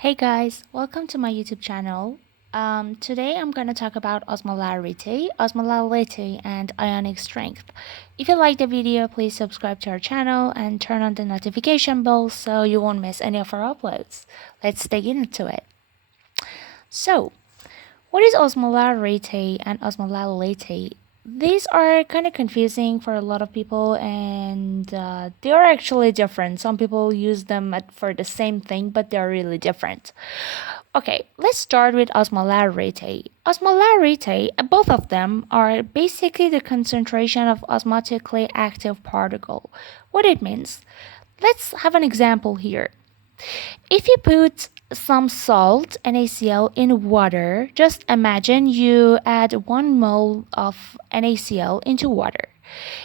Hey guys, welcome to my YouTube channel. Today I'm going to talk about osmolaRity, and ionic strength. If you like the video, please subscribe to our channel and turn on the notification bell so you won't miss any of our uploads. Let's dig into it. So, what is osmolaRity and osmolaLity? These are kind of confusing for a lot of people, and they are actually different. Some people use them for the same thing, but they are really different. Okay, let's start with osmolaRity. Osmolarity, both of them are basically the concentration of osmotically active particle. What it means? Let's have an example here. If you put some salt, NaCl, in water, just imagine you add 1 mole of NaCl into water.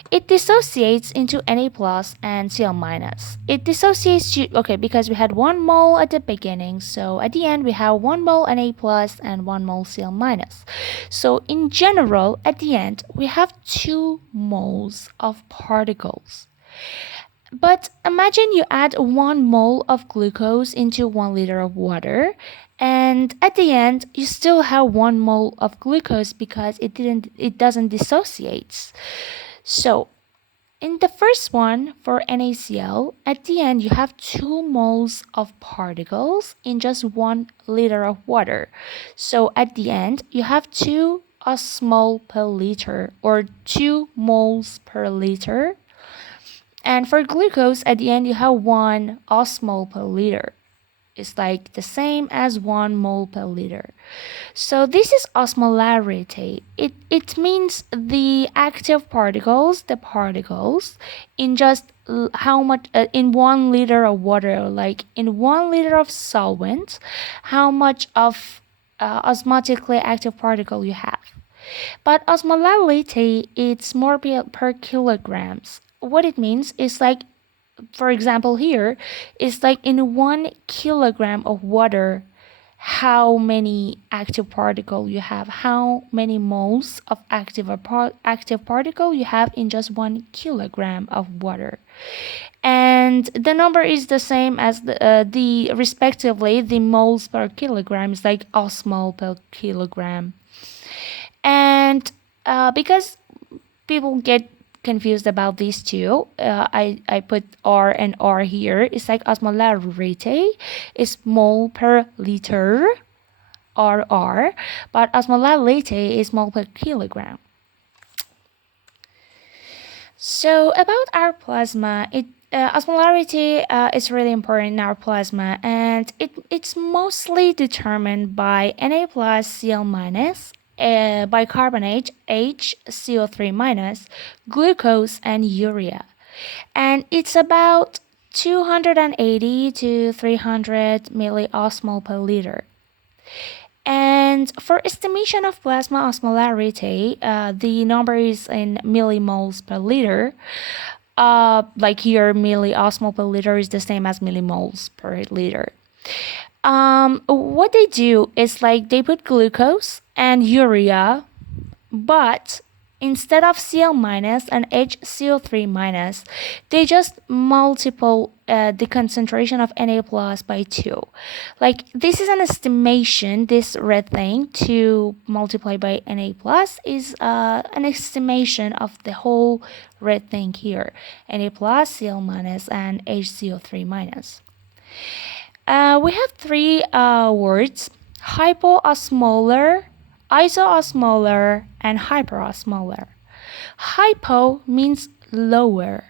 It dissociates into Na plus and Cl minus. It dissociates because we had 1 mole at the beginning, so at the end we have 1 mole Na plus and 1 mole Cl minus. So in general, at the end we have 2 moles of particles. But imagine you add 1 mole of glucose into 1 liter of water, and at the end you still have 1 mole of glucose because it doesn't dissociate. So in the first one, for NaCl, at the end you have 2 moles of particles in just 1 liter of water. So at the end you have 2 osmol per liter, or 2 moles per liter. And for glucose, at the end you have 1 osmol per liter. It's like the same as 1 mole per liter. So this is osmolarity. It means the active particles, the particles, in just how much, in 1 liter of water, like in 1 liter of solvent, how much of osmotically active particle you have. But osmolality, it's more per kilograms. What it means is like, for example here, it's like in 1 kilogram of water, how many active particle you have, how many moles of active particle you have in just 1 kilogram of water. And the number is the same as the respectively the moles per kilogram is like osmol per kilogram. And because people get confused about these two, I put R and R here. It's like osmolarity is mole per liter, RR, but osmolality is mole per kilogram. So about our plasma, osmolarity is really important in our plasma, and it's mostly determined by Na plus Cl minus, bicarbonate HCO3 minus, glucose, and urea. And it's about 280 to 300 milliosmol per liter. And for estimation of plasma osmolarity, the number is in millimoles per liter. Like here, milliosmol per liter is the same as millimoles per liter. What they do is like they put glucose and urea, but instead of Cl minus and HCO3 minus, they just multiply the concentration of Na plus by 2. Like this is an estimation, this red thing to multiply by Na plus is an estimation of the whole red thing here. Na plus, Cl minus, and HCO3 minus. We have 3 words: hypoosmolar, isoosmolar, and hyperosmolar. Hypo means lower,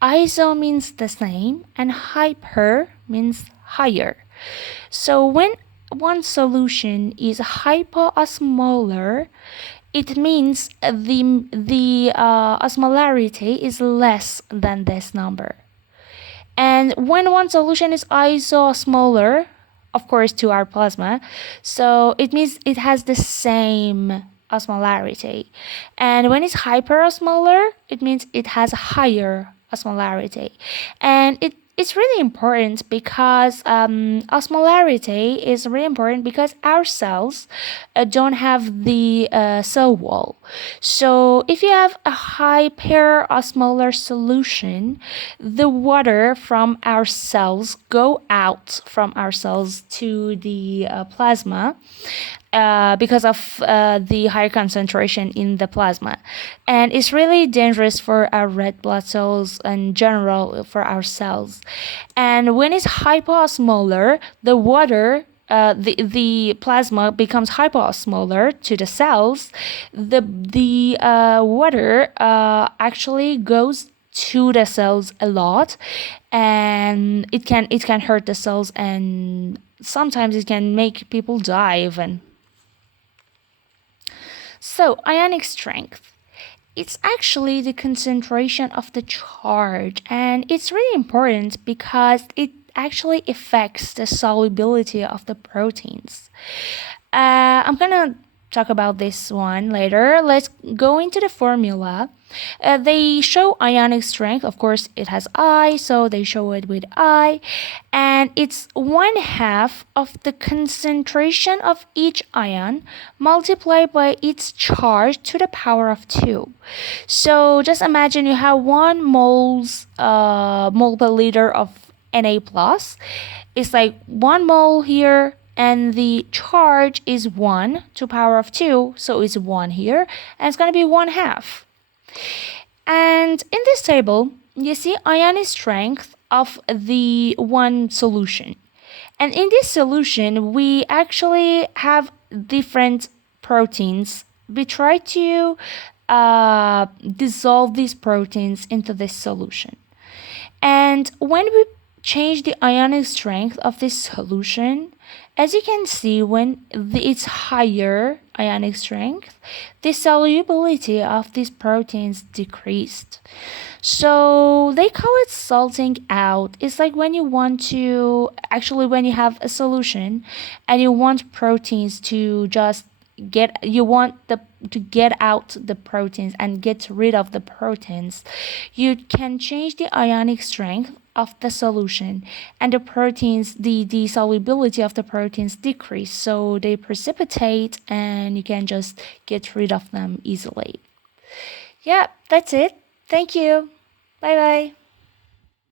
iso means the same, and hyper means higher. So when one solution is hypoosmolar, it means the osmolarity is less than this number. And when one solution is isosmolar, of course, to our plasma, so it means it has the same osmolarity. And when it's hyperosmolar, it means it has a higher osmolarity. And it's really important because osmolarity is really important because our cells don't have the cell wall. So if you have a high osmolar solution, the water from our cells go out from our cells to the plasma because of the higher concentration in the plasma. And it's really dangerous for our red blood cells in general for our cells. And when it's hypoosmolar, the water the plasma becomes hypoosmolar to the cells. The water actually goes to the cells a lot, and it can hurt the cells, and sometimes it can make people die even. So, ionic strength. It's actually the concentration of the charge, and it's really important because it actually affects the solubility of the proteins. I'm gonna talk about this one later. Let's go into the formula. They show ionic strength. Of course, it has I, so they show it with I. And it's 1/2 of the concentration of each ion multiplied by its charge to the power of 2. So just imagine you have 1 mole per liter of Na plus. It's like 1 mole here, and the charge is 1 to power of 2, so it's 1 here, and it's going to be 1/2. And in this table, you see ionic strength of the one solution. And in this solution, we actually have different proteins. We try to dissolve these proteins into this solution. And when we change the ionic strength of this solution, as you can see, when it's higher ionic strength, the solubility of these proteins decreased. So they call it salting out. It's like when you want to, actually when you have a solution and you want proteins to just to get out the proteins and get rid of the proteins, you can change the ionic strength of the solution, and the proteins, the solubility of the proteins decrease, so they precipitate and you can just get rid of them easily. Yeah, that's it. Thank you. Bye bye.